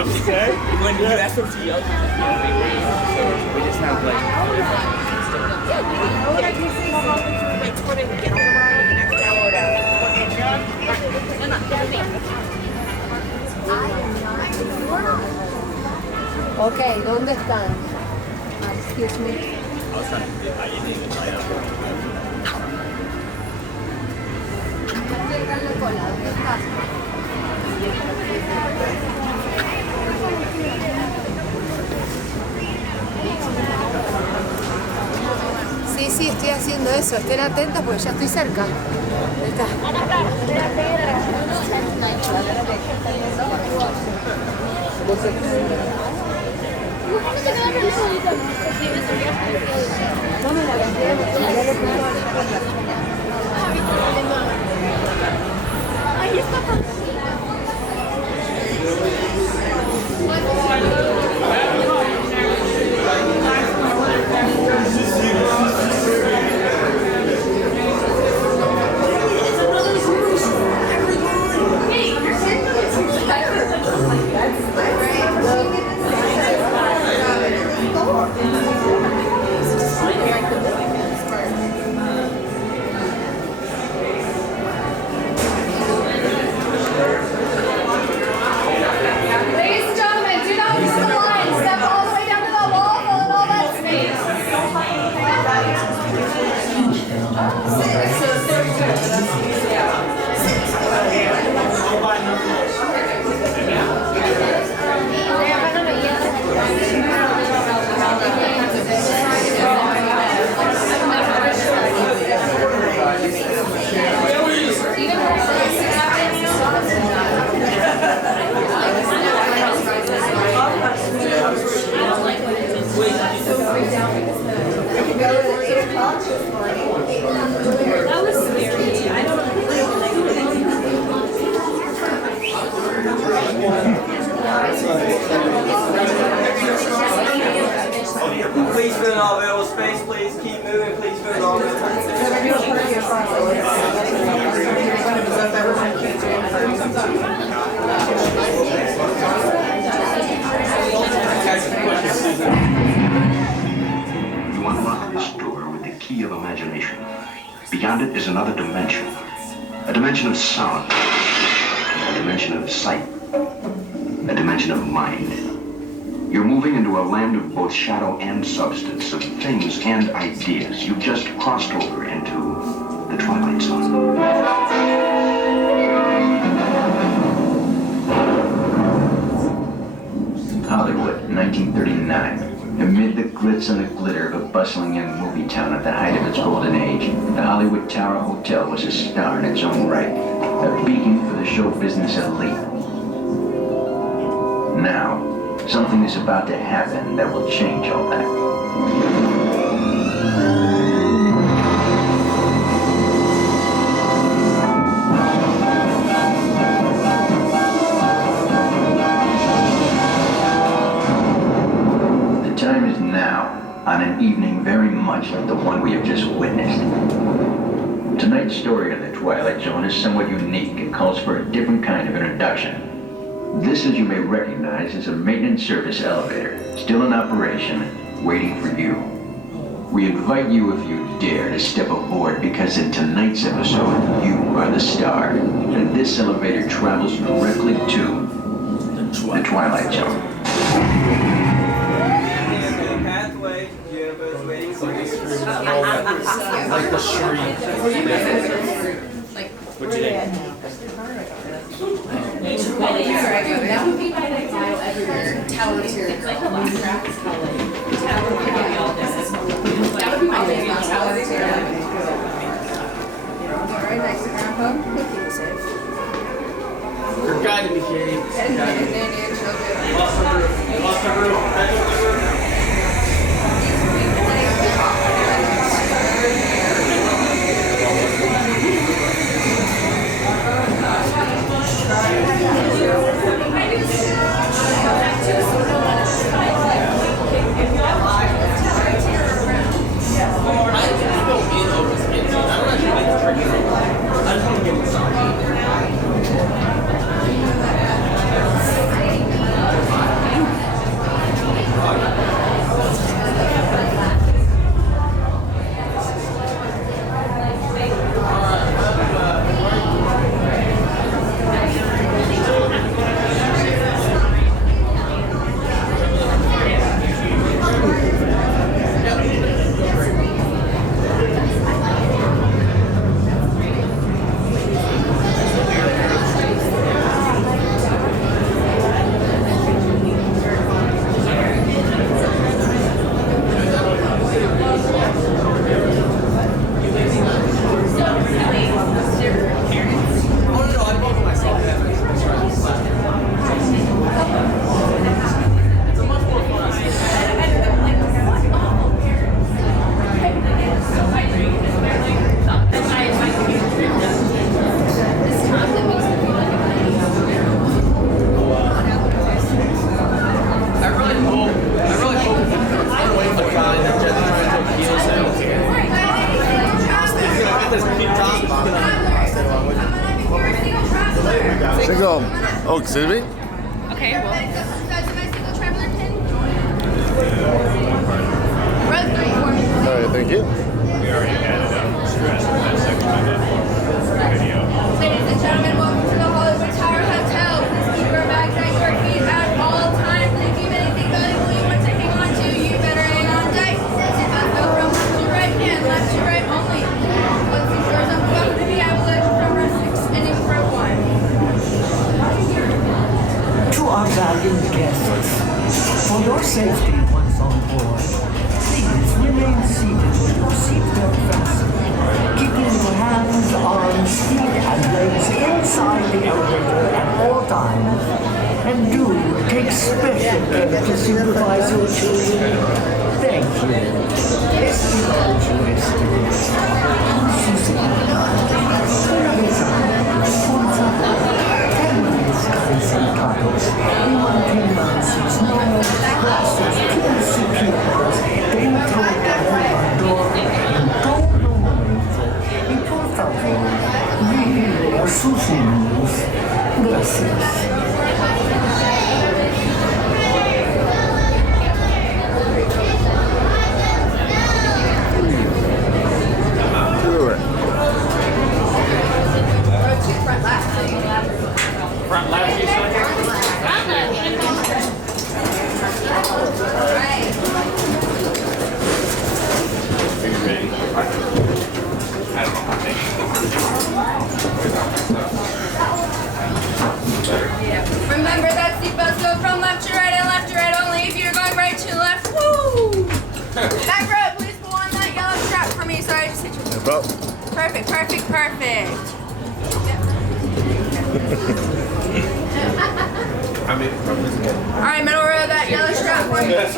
When you ask for tea, I'll so we just have like. Okay, ¿dónde están? Excuse me. I was trying to get my evening light up. Sí, estoy haciendo eso. Estén atentos porque ya estoy cerca. Ahí está. Please fill in all available space, please. Keep moving, please fill in all available space. You unlock this door with the key of imagination. Beyond it is another dimension. A dimension of sound. A dimension of sight. A dimension of mind. You're moving into a land of both shadow and substance, of things and ideas. You've just crossed over into the Twilight Zone. Hollywood, 1939. Amid the glitz and the glitter of a bustling young movie town at the height of its golden age, the Hollywood Tower Hotel was a star in its own right, a beacon for the show business elite. Now, something is about to happen that will change all that. The time is now, on an evening very much like the one we have just witnessed. Tonight's story of the Twilight Zone is somewhat unique and calls for a different kind of introduction. This, as you may recognize, is a maintenance service elevator, still in operation, waiting for you. We invite you, if you dare, to step aboard because in tonight's episode, you are the star, and this elevator travels directly to the Twilight Zone. Pathway, Jennifer's waiting for you. Like the street. What's your name? That would be my next title everywhere. Talented. It's like the last track. That would be my next talented. Very nice, Grandpa. Thank you, safe. You're guiding me, Katie. And children. Lost the roof. Lost the roof. Single. Oh, excuse me? Okay, well. Alright, thank you. Ladies and gentlemen, welcome to the Hollywood Tower Hotel. Please keep your bags at your feet at all times. And if you have anything valuable you want to hang on to, you better hang on tight. Seatbelts go from left to right and left to right only. Once these doors open up, we have a ledge from row 6 and in row 1. To our valued guests, for your safety once on board, please remain seated with your seatbelt fastened, keeping your hands, arms, feet, and legs inside the elevator at all times. And do take special care to supervise your children. Thank you. Gracias. Front left, you said? Remember that seatbelts go from left to right and left to right only. If you're going right to left, woo! Back row, please pull on that yellow strap for me. Sorry, I just hit you. No problem. Perfect, perfect, perfect. All right, middle row, that yellow strap for me, please.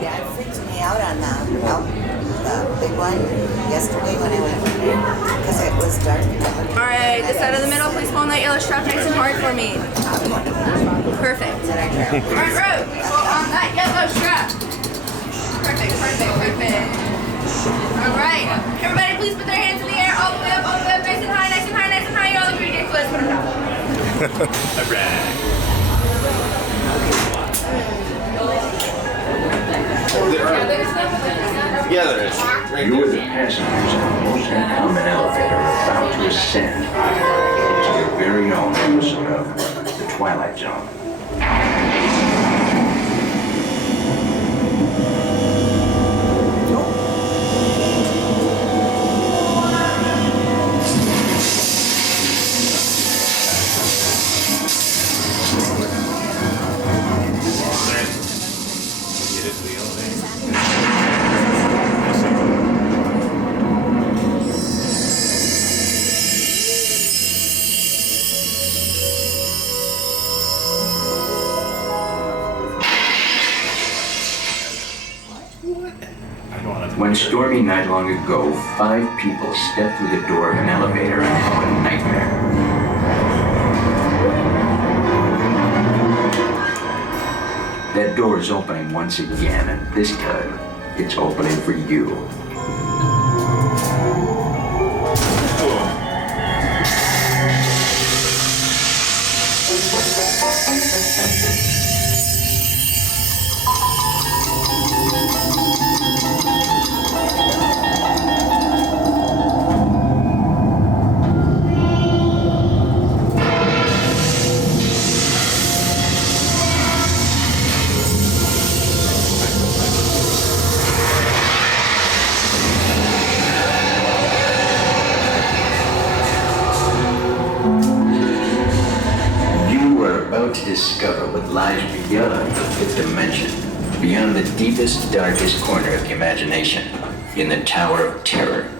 Yeah, it freaked me out on the big one yesterday when I went with her because it was dark. All right, this side of the middle, please pull on that yellow strap nice and hard for me. Perfect. Front row, pull on that yellow strap. Perfect, perfect, perfect. All right, everybody please put their hands in the air all the way up, nice and high, nice and high, nice and high. You all look ridiculous, put them down. You are the passengers of the most uncommon elevator about to ascend into your very own episode of The Twilight Zone. One stormy night long ago, 5 people stepped through the door of an elevator and had a nightmare. That door is opening once again, and this time, it's opening for you. To discover what lies beyond the 5th dimension, beyond the deepest, darkest corner of the imagination, in the Tower of Terror.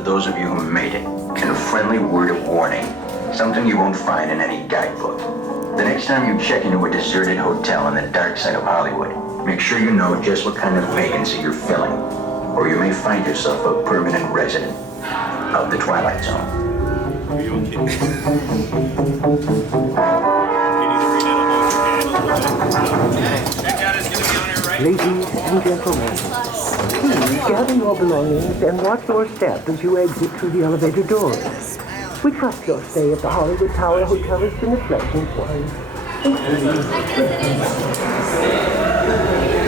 for those of you who made it, and a friendly word of warning. Something you won't find in any guidebook. The next time you check into a deserted hotel on the dark side of Hollywood, make sure you know just what kind of vacancy you're filling, or you may find yourself a permanent resident of the Twilight Zone. Ladies and gentlemen, please gather your belongings and watch your step as you exit through the elevator doors. We trust your stay at the Hollywood Tower Hotel has been a pleasant one. Thank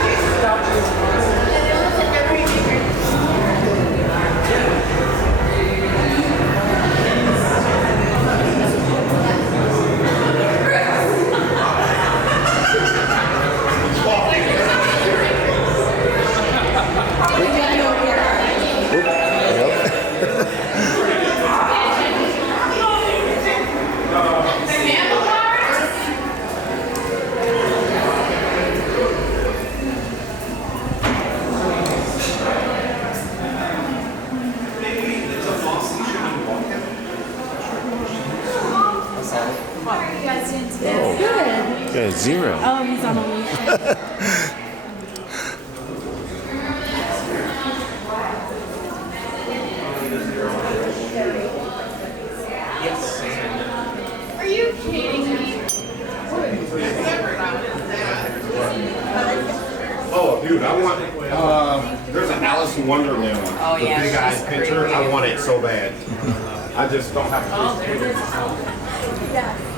Yeah, 0. Oh, he's on a leash. Are you kidding me? Oh, dude, I want. There's an Alice in Wonderland one. Oh, the yeah, big eyed she's picture. pretty I want it so bad. I just don't have to. Oh, there it is. Yeah.